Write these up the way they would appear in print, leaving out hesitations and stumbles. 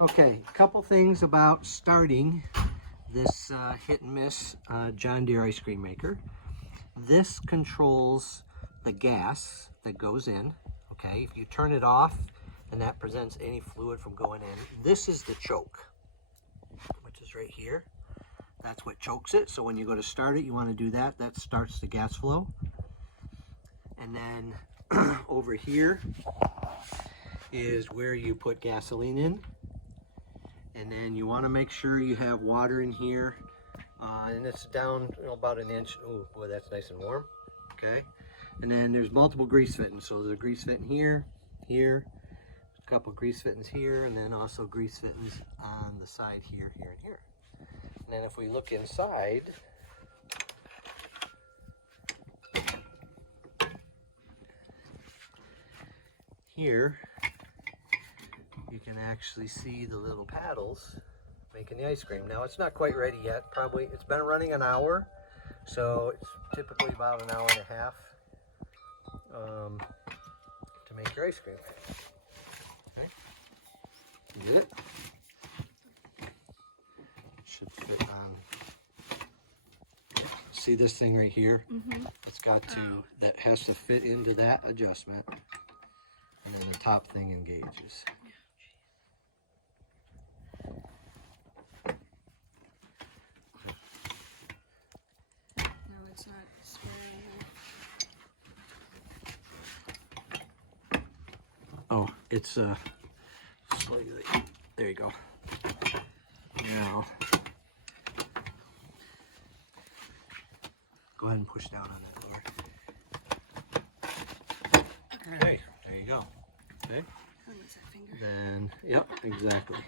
Okay, a couple things about starting this hit and miss John Deere ice cream maker. This controls the gas that goes in. Okay, if you turn it off, then that prevents any fluid from going in. This is the choke, which is right here. That's what chokes it. So when you go to start it, you want to do that. That starts the gas flow. And then over here is where you put gasoline in. And then you want to make sure you have water in here. And it's down about an inch. Oh, boy, that's nice and warm. Okay. And then there's multiple grease fittings. So there's a grease fitting here, here, a couple grease fittings here, and then also grease fittings on the side here, here, and here. And then if we look inside, here, you can actually see the little paddles making the ice cream. Now it's not quite ready yet. Probably it's been running an hour, so it's typically about an hour and a half to make your ice cream. Okay, you get it? Should fit on. See this thing right here? Mm-hmm. It's got to, that has to fit into that adjustment, and then the top thing engages. It's not square. Oh, it's slightly, there you go. Now, go ahead and push down on that door. Okay, there you go. Okay. Then, yep, exactly.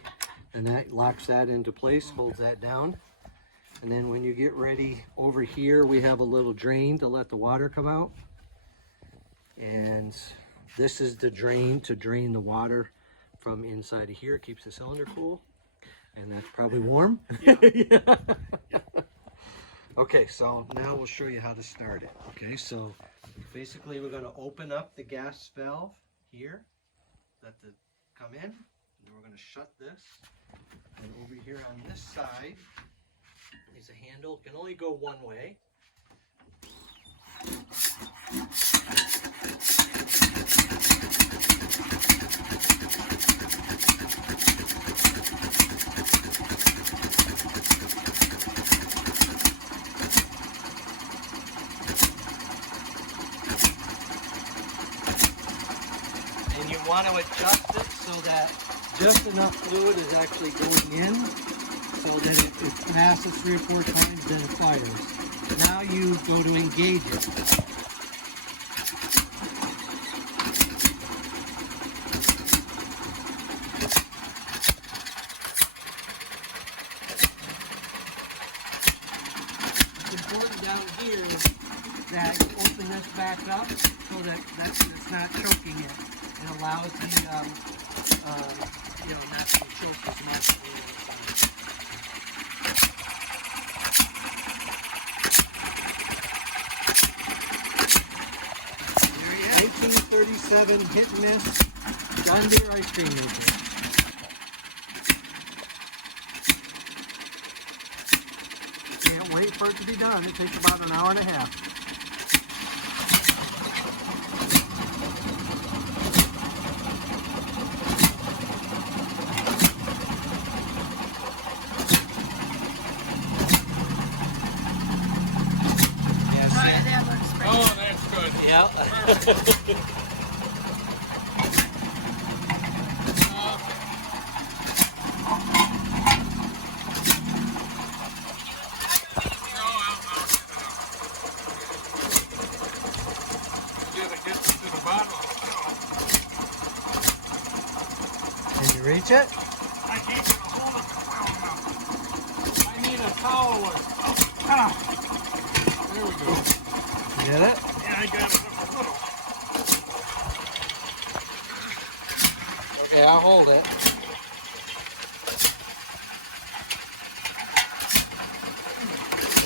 And that locks that into place, holds that down. And then when you get ready, over here we have a little drain to let the water come out. And this is the drain to drain the water from inside of here. It keeps the cylinder cool. And that's probably warm. Yeah. Yeah. Okay, so now we'll show you how to start it. Okay, so basically we're going to open up the gas valve here. Let it come in. And then we're going to shut this. And over here on this side is a handle. It can only go one way. And you want to adjust it so that just enough fluid is actually going in, so that it passes 3 or 4 times, then it fires. Now you go to engage it. It's important down here that you open this back up so that it's not choking it. It allows the, not to choke as much. 1937 hit and miss John Deere ice cream maker. Can't wait for it to be done. It takes about an hour and a half. Oh, that's good. Yeah. Can you reach it? I can't get a hold of it. I need a towel. There we go. You get it? Yeah, I got it. Okay, I'll hold it.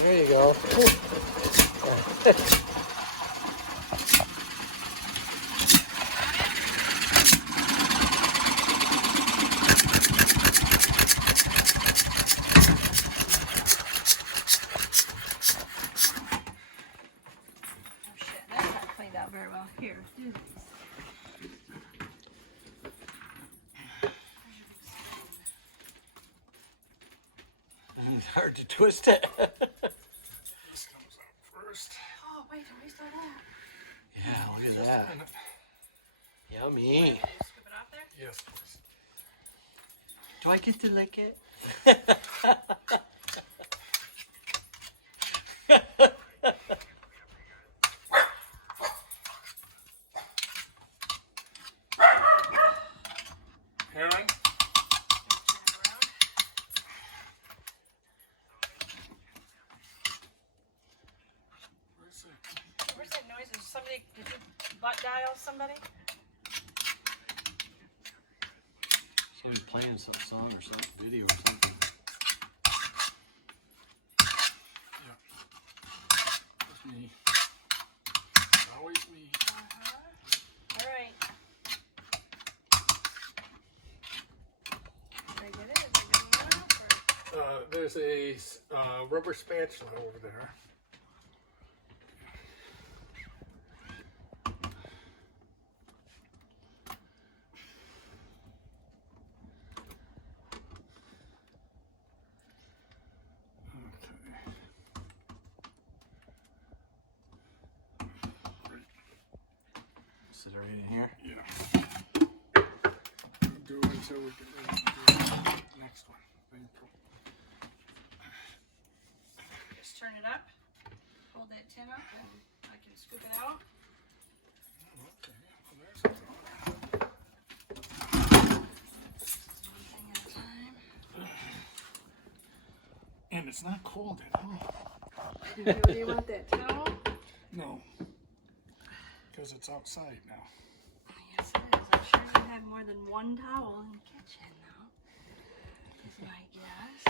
There you go. It's hard to twist it. This comes out first. Oh, wait, do we start that? Yeah, look at Just a that. minute. Yummy. Scoop it off there? Yes, please. Do I get to lick it? Aaron? Where's that noise? Is somebody, did you butt dial somebody? Somebody's playing some song or some video or something. Yeah. That's me. Always me. All right. Did I get it? Is it good enough? Or? There's a rubber spatula over there. Sit right in here. Yeah. Do it until we get ready to do the next one. Thank you. Just turn it up. Hold that tin up and I can scoop it out. Okay. Well, there's a One thing at a time. And it's not cold at all. Do you want that towel? No. Because it's outside now. Yes, it is. I'm sure you have more than one towel in the kitchen, though. Is my guess.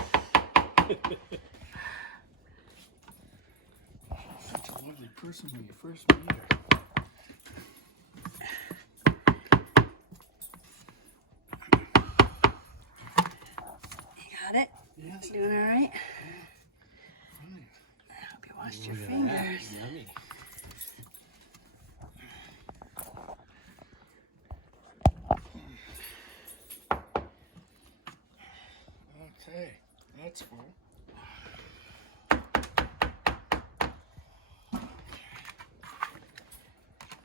Such a lovely person when you first meet her. You got it? Yes. You doing all right? Fine. I hope you washed your fingers. Yummy. Okay. That's full.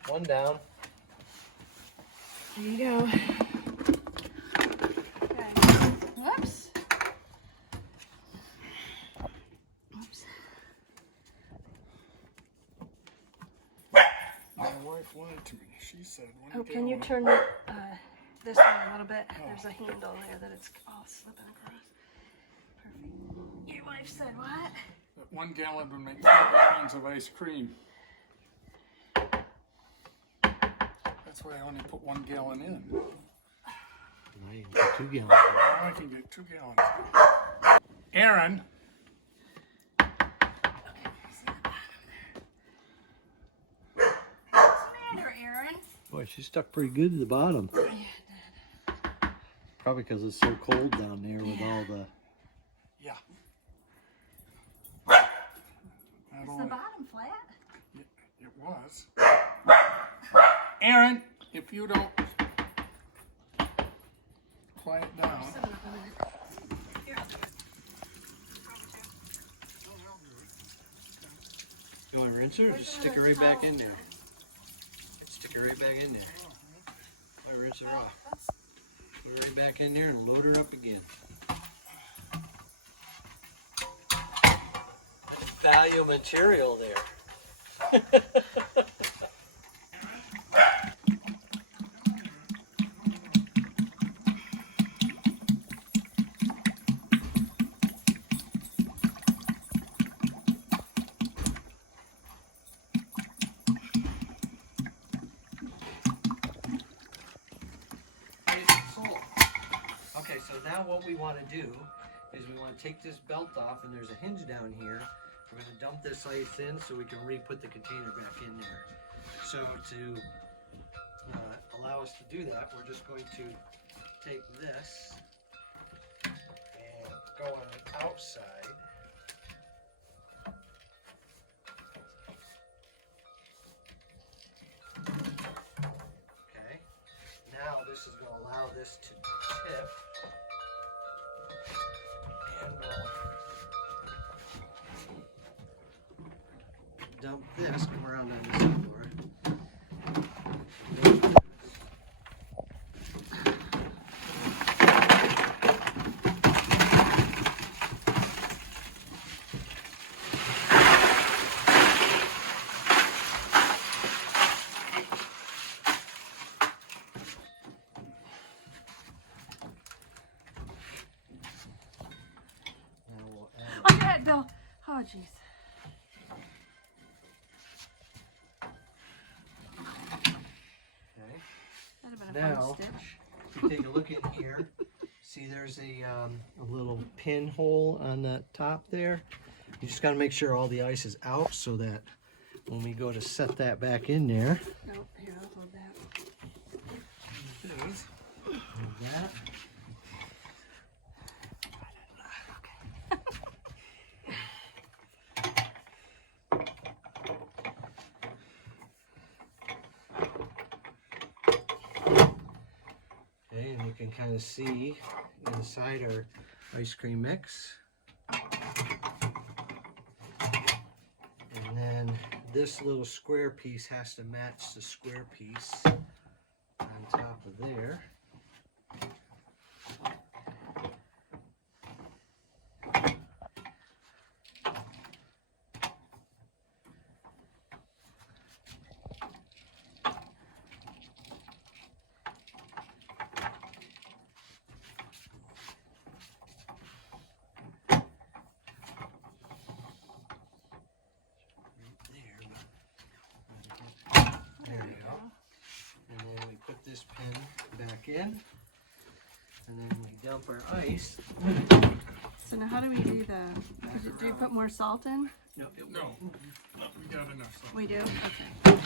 One down. There you go. Okay. Whoops. Oops. My wife lied to me. She said one Oh, can you gallon- turn this one a little bit? There's a handle there that it's all slipping across. Perfect. Your wife said what? that 1 gallon would make 4 gallons of ice cream. That's why I only put 1 gallon in. Now you can put 2 gallons. Now I can get 2 gallons. Aaron, Okay, see the bottom there. What's the matter, Aaron? Boy, she stuck pretty good to the bottom. Yeah, it did. Probably because it's so cold down there with all the... yeah. Not Is the only, bottom flat? it was. Aaron, if you don't quiet down. Sit up a minute. Here, I'll do it. You want to rinse her or just stick her right back in there? Stick her right back in there. I rinse her off. Put her right back in there and load her up again. Value material there. Okay, so now what we want to do is we want to take this belt off, and there's a hinge down here. We're going to dump this ice in so we can re-put the container back in there. So to allow us to do that, we're just going to take this and go on the outside. Okay, now this is going to allow this to tip. And we'll dump this, come around on this side, Laura. Now we'll add Oh, go ahead, Bill. Oh, jeez. okay. That'd have been a Now- fun stitch. If you take a look in here, see there's a little pinhole on the top there. You just got to make sure all the ice is out so that when we go to set that back in there, Nope, here, I'll hold that. please, hold that. Okay, and you can kind of see inside our ice cream mix. And then this little square piece has to match the square piece on top of there. There we go. And then we put this pin back in. And then we dump our ice. So now how do we do the, do you put more salt in? No, No, we got enough. So. We do? Okay.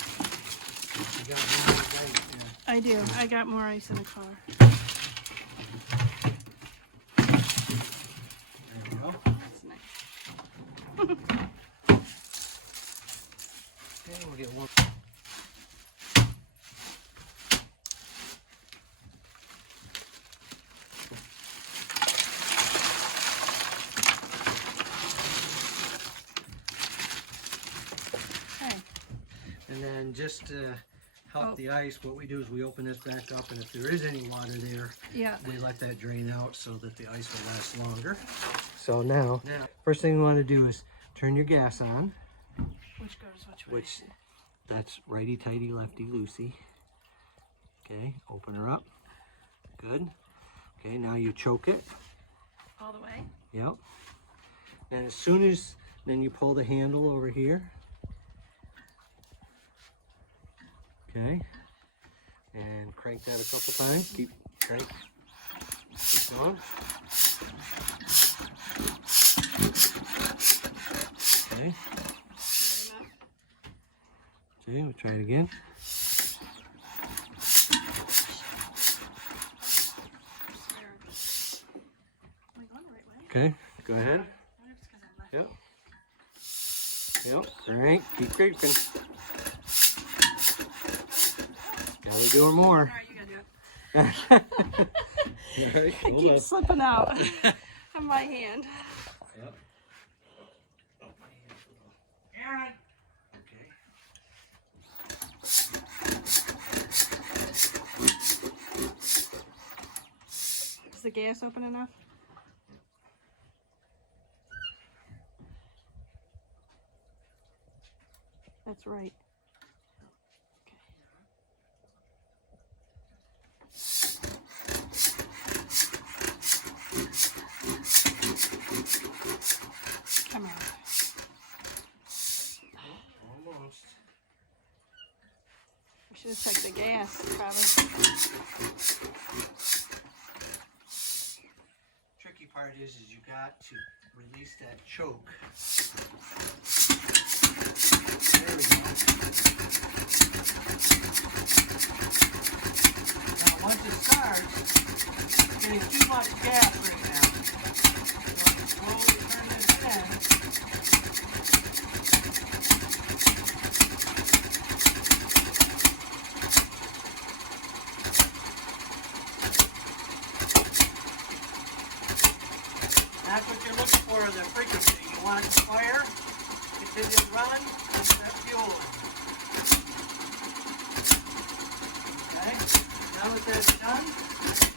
You got one more ice there. I do. I got more ice in the car. There we go. That's nice. Okay, we'll get one. Okay. And then just to help Oh. the ice, what we do is we open this back up, and if there is any water there, Yeah. we let that drain out so that the ice will last longer. So now first thing we want to do is turn your gas on, Which goes which way? which that's righty tighty, lefty loosey. Okay, open her up. Good. Okay, now you choke it. All the way? Yep. And as soon as then you pull the handle over here. Okay. And crank that a couple times. Keep crank. Keep going. Okay. See, we'll try it again. Am I going the right way? Okay, go ahead. I wonder if it's 'cause I'm left. Yep. Yep, crank, keep creeping. Gotta do it more. Alright, you gotta do it. Alright, It hold on. keeps slipping out of my hand. Yep. Oh, my hand's a little. Aaron! Okay. Is the gas open enough? That's right. Come on. Almost. We should have checked the gas, probably. Tricky part is you got to release that choke. There we go. Now once it starts, it's getting too much gas right now. So slowly turn this in. That's what you're looking for, the frequency. You want it to fire, continue to run, put that fuel in. Okay, now that that's done,